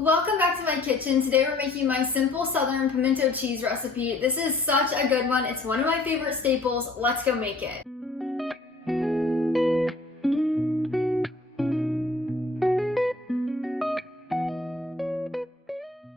Welcome back to my kitchen. Today we're making my simple southern pimento cheese recipe. This is such a good one. It's one of my favorite staples. Let's go make it.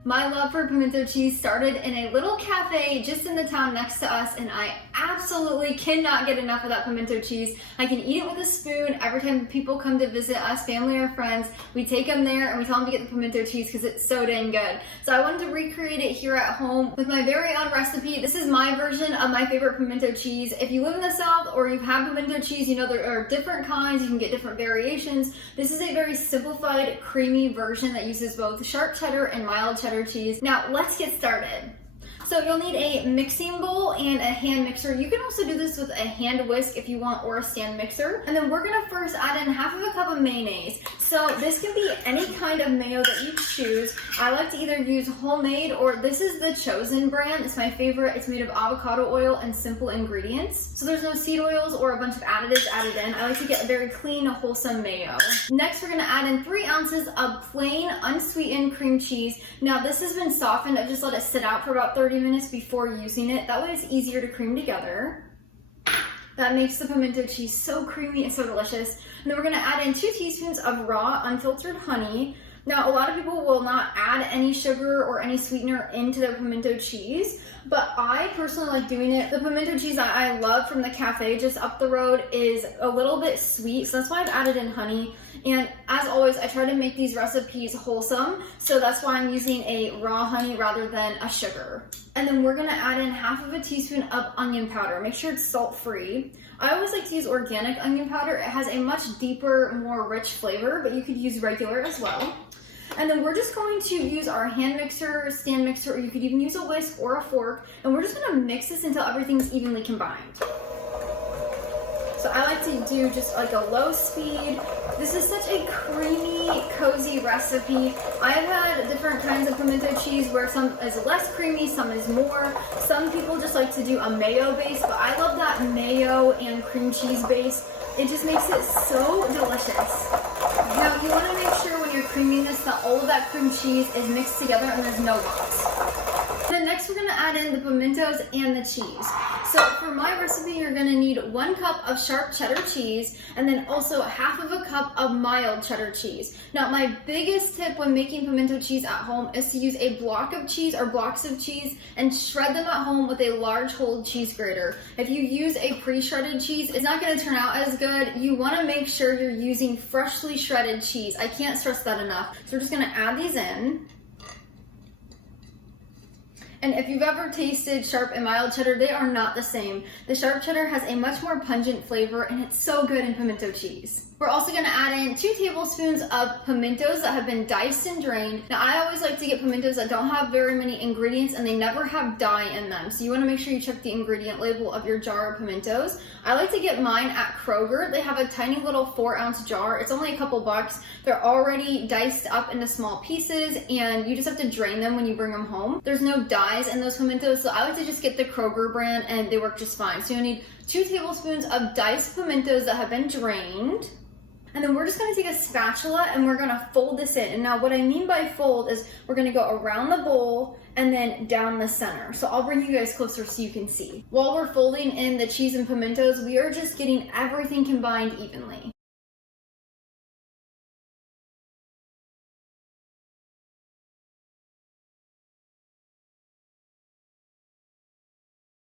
My love for pimento cheese started in a little cafe just in the town next to us, and I absolutely cannot get enough of that pimento cheese. I can eat it with a spoon. Every time people come to visit us, family or friends, we take them there and we tell them to get the pimento cheese because it's so dang good. So I wanted to recreate it here at home with my very own recipe. This is my version of my favorite pimento cheese. If you live in the South or you've had pimento cheese, you know there are different kinds. You can get different variations. This is a very simplified, creamy version that uses both sharp cheddar and mild cheddar cheese. Now let's get started. So you'll need a mixing bowl and a hand mixer. You can also do this with a hand whisk if you want, or a stand mixer. And then we're gonna first add in half of a cup of mayonnaise. So this can be any kind of mayo that you choose. I like to either use homemade, or this is the Chosen brand. It's my favorite. It's made of avocado oil and simple ingredients. So there's no seed oils or a bunch of additives added in. I like to get a very clean, wholesome mayo. Next, we're gonna add in 3 ounces of plain, unsweetened cream cheese. Now this has been softened. I've just let it sit out for about 30 minutes before using it. That way it's easier to cream together. That makes the pimento cheese so creamy and so delicious. And then we're gonna add in 2 teaspoons of raw unfiltered honey. Now, a lot of people will not add any sugar or any sweetener into their pimento cheese, but I personally like doing it. The pimento cheese that I love from the cafe just up the road is a little bit sweet, so that's why I've added in honey. And as always, I try to make these recipes wholesome, so that's why I'm using a raw honey rather than a sugar. And then we're gonna add in half of a teaspoon of onion powder. Make sure it's salt-free. I always like to use organic onion powder. It has a much deeper, more rich flavor, but you could use regular as well. And then we're just going to use our hand mixer, stand mixer, or you could even use a whisk or a fork, and we're just gonna mix this until everything's evenly combined. So I like to do just like a low speed. This is such a creamy, cozy recipe. I've had different kinds of pimento cheese where some is less creamy, some is more. Some people just like to do a mayo base, but I love that mayo and cream cheese base. It just makes it so delicious. Now you want to make sure when you're creaming this that all of that cream cheese is mixed together and there's no lumps. Then next we're going to add in the pimentos and the cheese. So for my recipe, you're going to need 1 cup of sharp cheddar cheese and then also half of a cup of mild cheddar cheese. Now my biggest tip when making pimento cheese at home is to use a block of cheese or blocks of cheese and shred them at home with a large whole cheese grater. If you use a pre-shredded cheese, it's not going to turn out as good. You want to make sure you're using freshly shredded cheese. I can't stress that enough. So we're just going to add these in. And if you've ever tasted sharp and mild cheddar, they are not the same. The sharp cheddar has a much more pungent flavor and it's so good in pimento cheese. We're also gonna add in 2 tablespoons of pimentos that have been diced and drained. Now I always like to get pimentos that don't have very many ingredients and they never have dye in them. So you wanna make sure you check the ingredient label of your jar of pimentos. I like to get mine at Kroger. They have a tiny little 4-ounce jar. It's only a couple bucks. They're already diced up into small pieces and you just have to drain them when you bring them home. There's no dyes in those pimentos, so I like to just get the Kroger brand and they work just fine. So you need 2 tablespoons of diced pimentos that have been drained. And then we're just gonna take a spatula and we're gonna fold this in. And now what I mean by fold is we're gonna go around the bowl and then down the center. So I'll bring you guys closer so you can see. While we're folding in the cheese and pimentos, we are just getting everything combined evenly.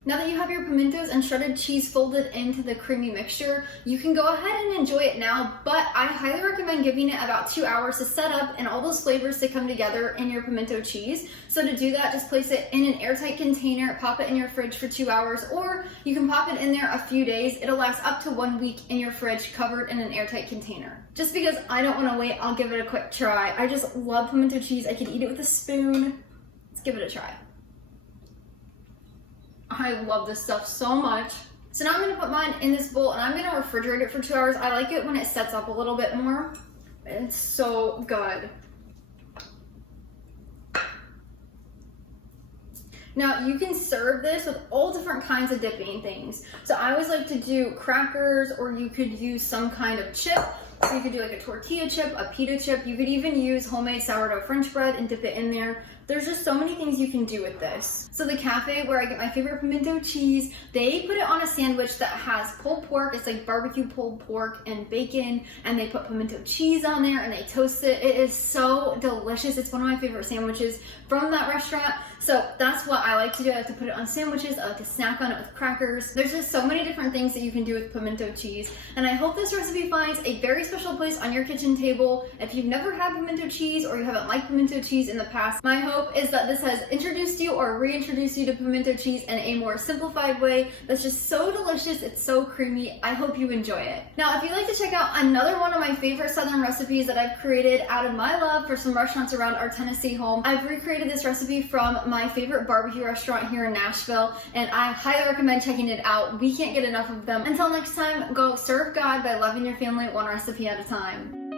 Now that you have your pimentos and shredded cheese folded into the creamy mixture, you can go ahead and enjoy it now, but I highly recommend giving it about 2 hours to set up and all those flavors to come together in your pimento cheese. So to do that, just place it in an airtight container, pop it in your fridge for 2 hours, or you can pop it in there a few days. It'll last up to 1 week in your fridge covered in an airtight container. Just because I don't want to wait, I'll give it a quick try. I just love pimento cheese. I could eat it with a spoon. Let's give it a try. I love this stuff so much. So now I'm gonna put mine in this bowl and I'm gonna refrigerate it for 2 hours. I like it when it sets up a little bit more. It's so good. Now you can serve this with all different kinds of dipping things. So I always like to do crackers, or you could use some kind of chip, So you could do like a tortilla chip, a pita chip. You could even use homemade sourdough French bread and dip it in there. There's just so many things you can do with this. So the cafe where I get my favorite pimento cheese, they put it on a sandwich that has pulled pork. It's like barbecue pulled pork and bacon, and they put pimento cheese on there and they toast it. It is so delicious. It's one of my favorite sandwiches from that restaurant. So that's what I like to do. I like to put it on sandwiches. I like to snack on it with crackers. There's just so many different things that you can do with pimento cheese. And I hope this recipe finds a very special place on your kitchen table. If you've never had pimento cheese or you haven't liked pimento cheese in the past, my hope is that this has introduced you or reintroduced you to pimento cheese in a more simplified way that's just so delicious. It's so creamy. I hope you enjoy it. Now, if you'd like to check out another one of my favorite Southern recipes that I've created out of my love for some restaurants around our Tennessee home, I've recreated this recipe from my favorite barbecue restaurant here in Nashville, and I highly recommend checking it out. We can't get enough of them. Until next time, go serve God by loving your family one recipe at a time.